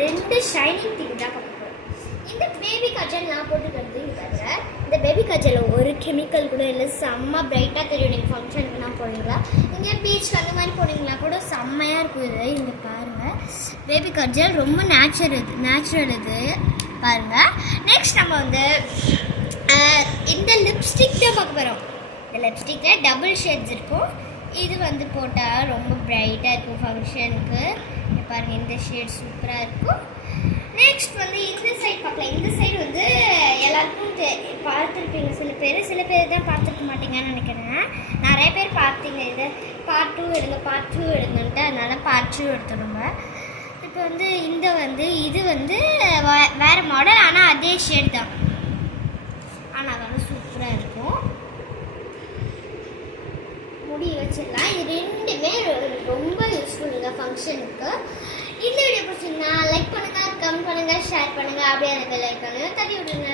2 shining thing தான் பார்க்க போகிறோம். இந்த பேபி கஜல் நான் போட்டுக்கிறது பாருங்க. இந்த பேபி கஜலில் ஒரு கெமிக்கல் கூட இல்லை, செம்ம பிரைட்டாக தெரியும். நீங்கள் ஃபங்க்ஷனுக்கு நான் போனீங்களா, இங்கே பீச் அந்த மாதிரி போனீங்களா கூட செம்மையாக இருக்கும். இது இங்கே பாருங்கள், பேபி கஜல் ரொம்ப நேச்சுரல் இது பாருங்கள். நெக்ஸ்ட் நம்ம வந்து இந்த லிப்ஸ்டிக் தான் பார்க்க போகிறோம். இந்த லிப்ஸ்டிக்கில் டபுள் ஷேட்ஸ் இருக்கும். இது வந்து போட்டால் ரொம்ப பிரைட்டாக இருக்கும் ஃபங்க்ஷனுக்கு. பாருங்கள், இந்த ஷேட் சூப்பராக இருக்கும். நெக்ஸ்ட் வந்து இந்த சைடு பார்க்கலாம். இந்த சைடு வந்து எல்லாருக்கும் பார்த்துருப்பீங்க, சில பேர் தான் பார்த்துருக்க மாட்டீங்கன்னு நினைக்கிறேன். நிறைய பேர் பார்த்தீங்க. இது பார்ட் 2 எடுங்கன்ட்டு, அதனால பார்ட் 2 எடுத்துடுங்க. இப்போ வந்து இது வந்து வேறு மாடல், ஆனால் அதே ஷேட் தான். ஆனால் வந்து சூப்பராக இருக்கும். முடி வச்சிடலாம். இது ரெண்டுமே ரொம்ப யூஸ்ஃபுல்லுங்க ஃபங்க்ஷனுக்கு. இந்த வீடியோ பிடிச்சிங்கன்னா லைக் பண்ணுங்கள், கமெண்ட் பண்ணுங்கள், ஷேர் பண்ணுங்கள். அப்படியே அந்த பெல் ஐகானையும் தட்டி விடுங்க.